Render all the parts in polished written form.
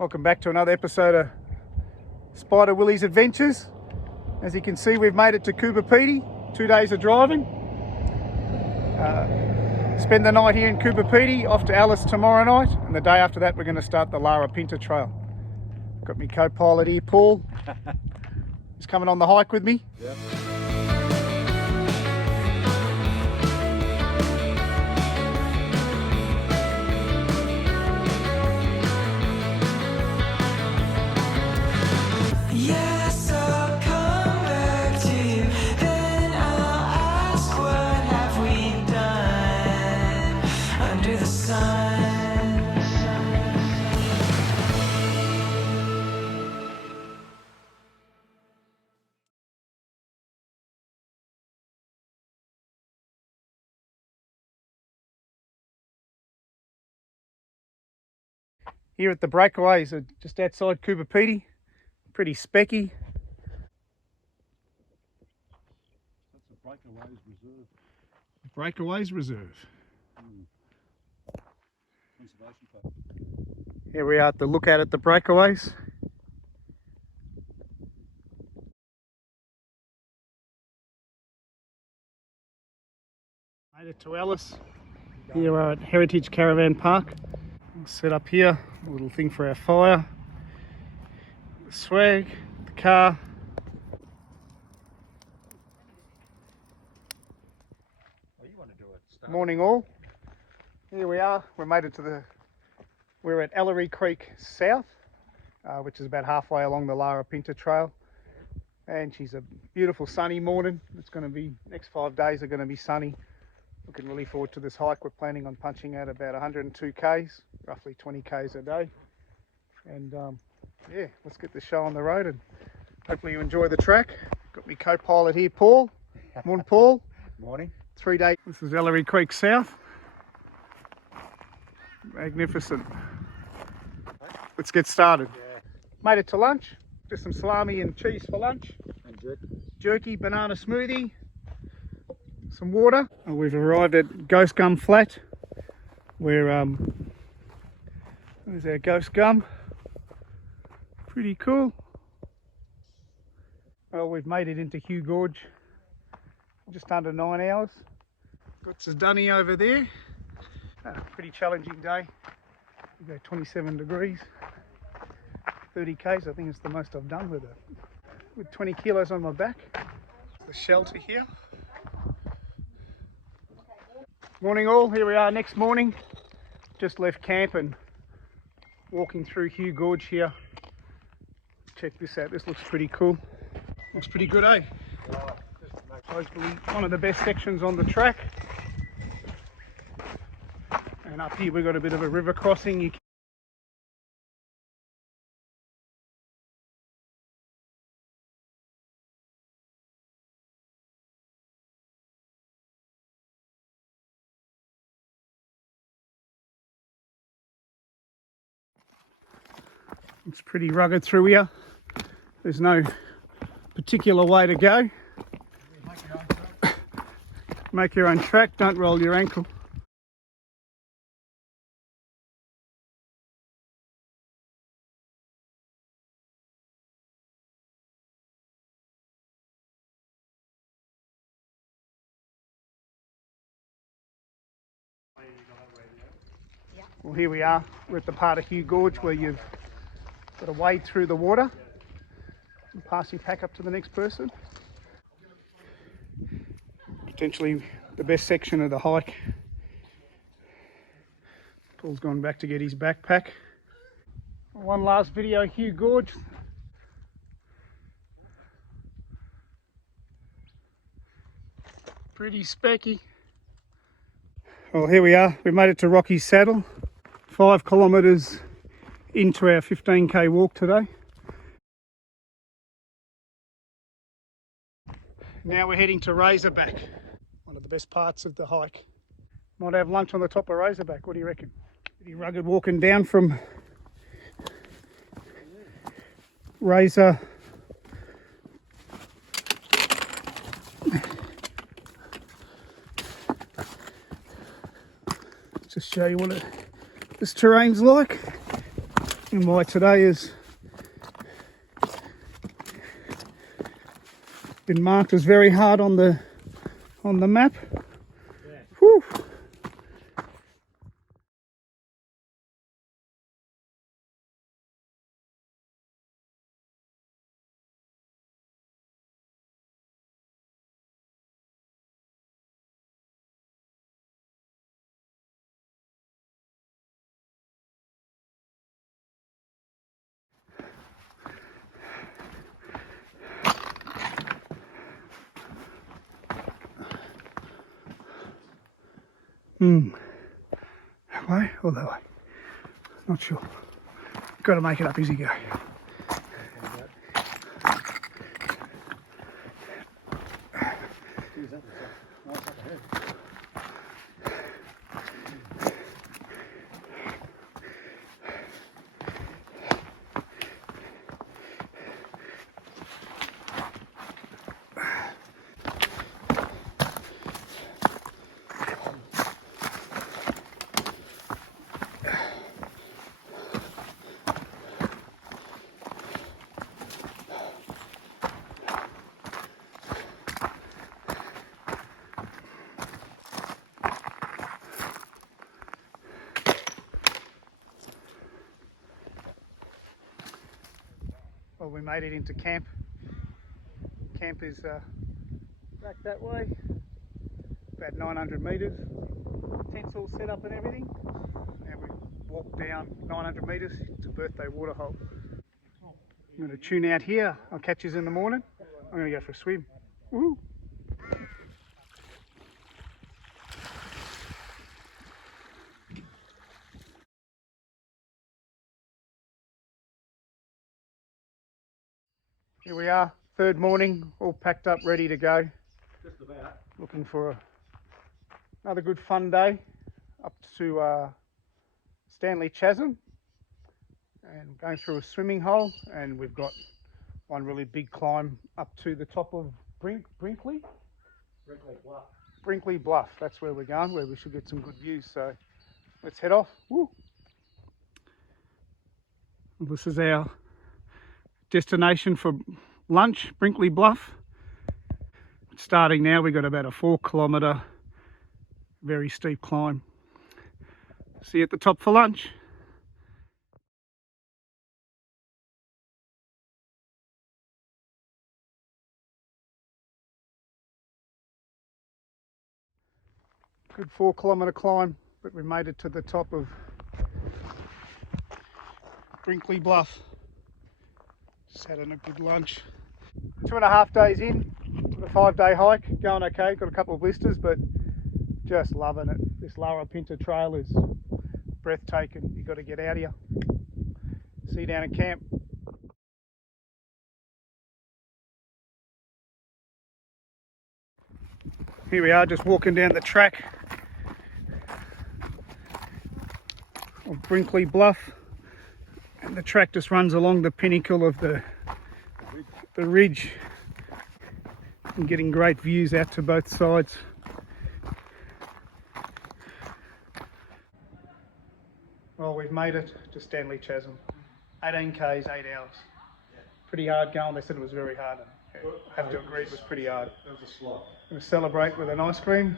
Welcome back to another episode of Spider Willie's Adventures. As you can see, we've made it to Coober Pedy, 2 days of driving. Spend the night here in Coober Pedy, off to Alice tomorrow night, and the day after that we're going to start the Larapinta Trail. Got me co-pilot here, Paul. He's coming on the hike with me. Yep. Yes, I'll come back to you, then I'll ask, what have we done under the sun? Here at the breakaways, just outside Coober Pedy. Pretty specky. That's a breakaways reserve. Breakaways Reserve. Conservation park. Here we are at the lookout at the breakaways. Made it to Alice. Here we're at Heritage Caravan Park. We'll set up here, a little thing for our fire. The swag, the car. Oh, you want to do it? Start. Morning all. Here we are. We made it to we're at Ellery Creek South, which is about halfway along the Larapinta Trail. And she's a beautiful sunny morning. It's going to be, next 5 days are going to be sunny. Looking really forward to this hike. We're planning on punching out about 102 Ks, roughly 20 Ks a day. And yeah, let's get the show on the road and hopefully you enjoy the track. Got me co-pilot here, Paul. Morning, Paul. Morning. 3 days. This is Ellery Creek South. Magnificent. Let's get started. Yeah. Made it to lunch. Just some salami and cheese for lunch. And jerky. Jerky, banana smoothie, some water. And we've arrived at Ghost Gum Flat. Where there's our Ghost Gum. Pretty cool. Well, we've made it into Hugh Gorge. Just under 9 hours. Got Dunny over there. Pretty challenging day. We go 27 degrees. 30 Ks, I think it's the most I've done with 20 kilos on my back. The shelter here. Morning all, here we are next morning. Just left camp and walking through Hugh Gorge here. Check this out, this looks pretty cool. Looks pretty good, eh? Hopefully one of the best sections on the track. And up here we've got a bit of a river crossing. It's pretty rugged through here. There's no particular way to go. Make your own track, don't roll your ankle. Well, here we are. We're at the part of Hugh Gorge where you've got to wade through the water and pass your pack up to the next person. Potentially the best section of the hike. Paul's gone back to get his backpack. One last video, Hugh Gorge. Pretty specky. Well, here we are. We've made it to Rocky's Saddle. 5 kilometres into our 15k walk today. Now we're heading to Razorback, one of the best parts of the hike. Might have lunch on the top of Razorback, what do you reckon? Pretty rugged walking down from Razor. Just show you what this terrain's like. And why today has been marked as very hard on the map. Yeah. Whew. That way or that way? Not sure. Got to make it up as you go. Geez, that was nice up ahead. Well, we made it into camp. Camp is back that way, about 900 metres. Tent's all set up and everything. And we walked down 900 metres to Birthday Waterhole. I'm going to tune out here. I'll catch you in the morning. I'm going to go for a swim. Woo! Here we are, third morning, all packed up, ready to go. Just about. Looking for another good fun day up to Stanley Chasm and going through a swimming hole, and we've got one really big climb up to the top of Brinkley Bluff. Brinkley Bluff. That's where we're going, where we should get some good views. So let's head off. Woo. This is our destination for lunch, Brinkley Bluff. Starting now, we've got about a 4 kilometre very steep climb. See you at the top for lunch. Good 4 kilometre climb, but we made it to the top of Brinkley Bluff. Just had a good lunch. 2.5 days in to the 5-day hike, going okay. Got a couple of blisters, but just loving it. This Larapinta Trail is breathtaking. You've got to get out here. See you down at camp. Here we are, just walking down the track of Brinkley Bluff, and the track just runs along the pinnacle of the ridge, and getting great views out to both sides. Well, we've made it to Stanley Chasm. 18 k's, 8 hours. Pretty hard going. They said it was very hard. I have to agree, it was pretty hard. It was a slog. Going to celebrate with an ice cream.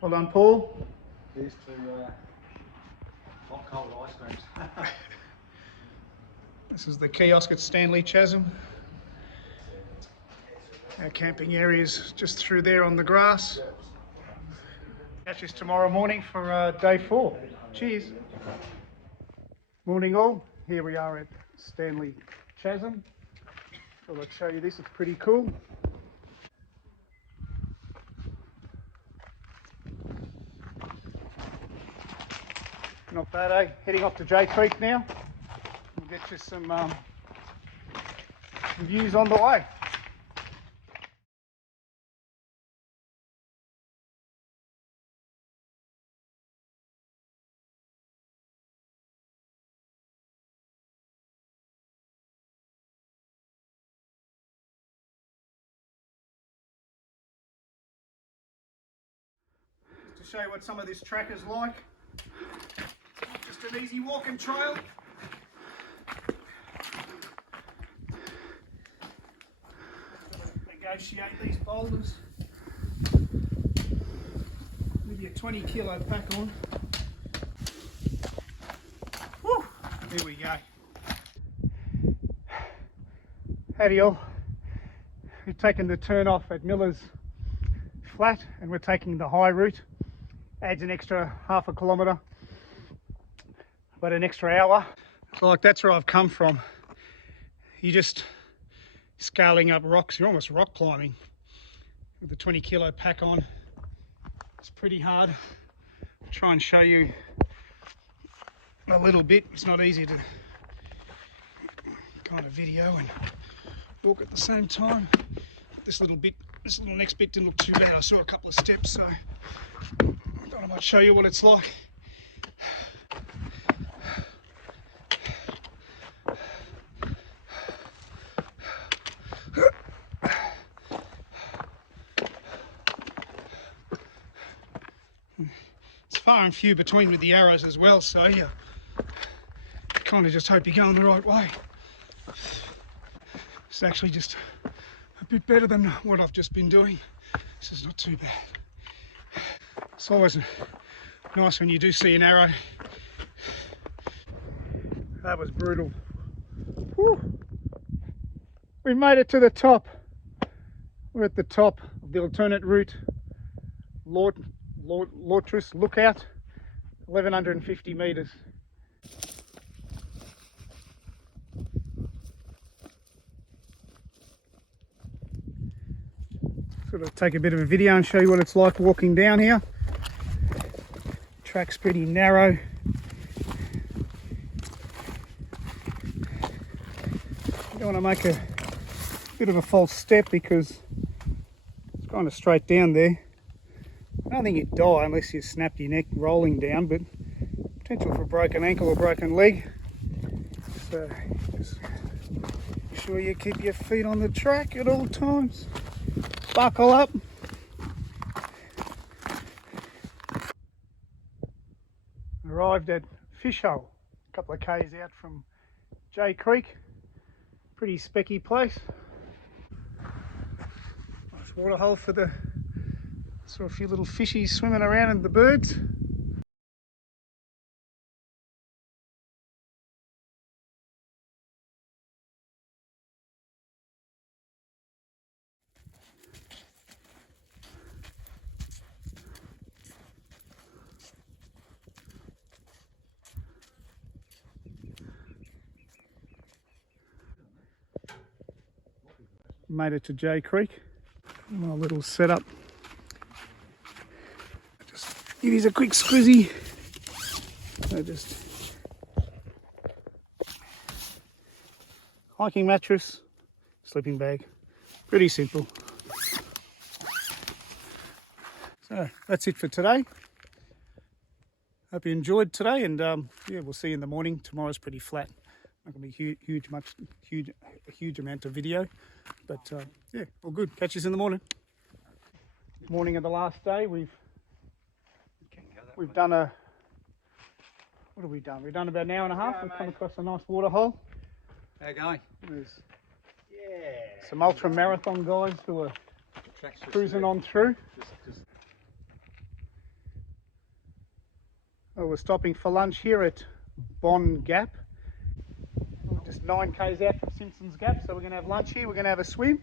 Well done, Paul. Here's to hot cold ice creams. This is the kiosk at Stanley Chasm. Our camping area is just through there on the grass. Catch us tomorrow morning for day 4. Cheers. Morning all. Here we are at Stanley Chasm. So let's show you this. It's pretty cool. Not bad, eh? Heading off to J Creek now. We'll get you some views on the way. To show you what some of this track is like. Just an easy walking trail. negotiate these boulders with your 20 kilo pack on. Woo! Here we go. Howdy all. We've taken the turn off at Miller's Flat and we're taking the high route. Adds an extra half a kilometre, but an extra hour. So like that's where I've come from. You're just scaling up rocks. You're almost rock climbing with the 20 kilo pack on. It's pretty hard. I'll try and show you a little bit. It's not easy to kind of video and walk at the same time. This little next bit didn't look too bad. I saw a couple of steps, so I thought I might show you what it's like. It's far and few between with the arrows as well, so you kind of just hope you're going the right way. It's actually just a bit better than what I've just been doing. This is not too bad. It's always nice when you do see an arrow. That was brutal. Whew. We made it to the top. We're at the top of the alternate route. Lortris Lookout, 1150 metres. Sort of take a bit of a video and show you what it's like walking down here. Track's pretty narrow. You don't want to make a bit of a false step because it's kind of straight down there. I don't think you'd die unless you snapped your neck rolling down, but potential for a broken ankle or broken leg. So just make sure you keep your feet on the track at all times. Buckle up. Arrived at Fishhole, a couple of k's out from Jay Creek. Pretty specky place. Nice waterhole for the, saw a few little fishies swimming around and the birds. Made it to Jay Creek. My little setup. Just give you a quick squizzy. So just hiking mattress, sleeping bag. Pretty simple. So that's it for today. Hope you enjoyed today, and yeah, we'll see you in the morning. Tomorrow's pretty flat. Not gonna be a huge amount of video, but yeah, all good. Catch us in the morning. Morning of the last day. We've done a, what have we done? We've done about an hour and a half. We've come across a nice water hole. How you going? There's some ultra marathon guys who are cruising on through. Oh, we're stopping for lunch here at Bond Gap. We're just 9 k's out from Simpsons Gap, so we're going to have lunch here. We're going to have a swim.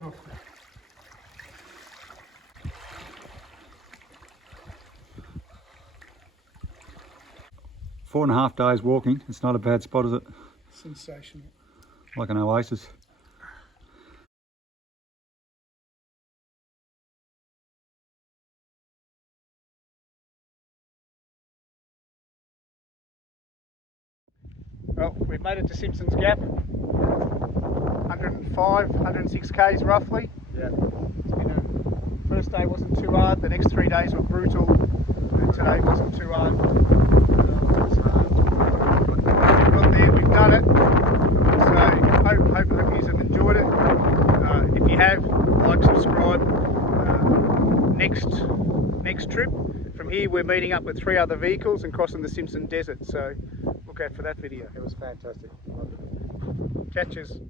Oh. 4.5 days walking. It's not a bad spot, is it? Sensational. Like an oasis. Well, we've made it to Simpsons Gap. 105, 106 k's roughly. Yeah. First day wasn't too hard. The next 3 days were brutal. And today wasn't too hard. We've got there, we've done it. So hope you have enjoyed it. If you have, like, subscribe. Next trip. From here we're meeting up with 3 other vehicles and crossing the Simpson Desert. So look out for that video. It was fantastic. Catches.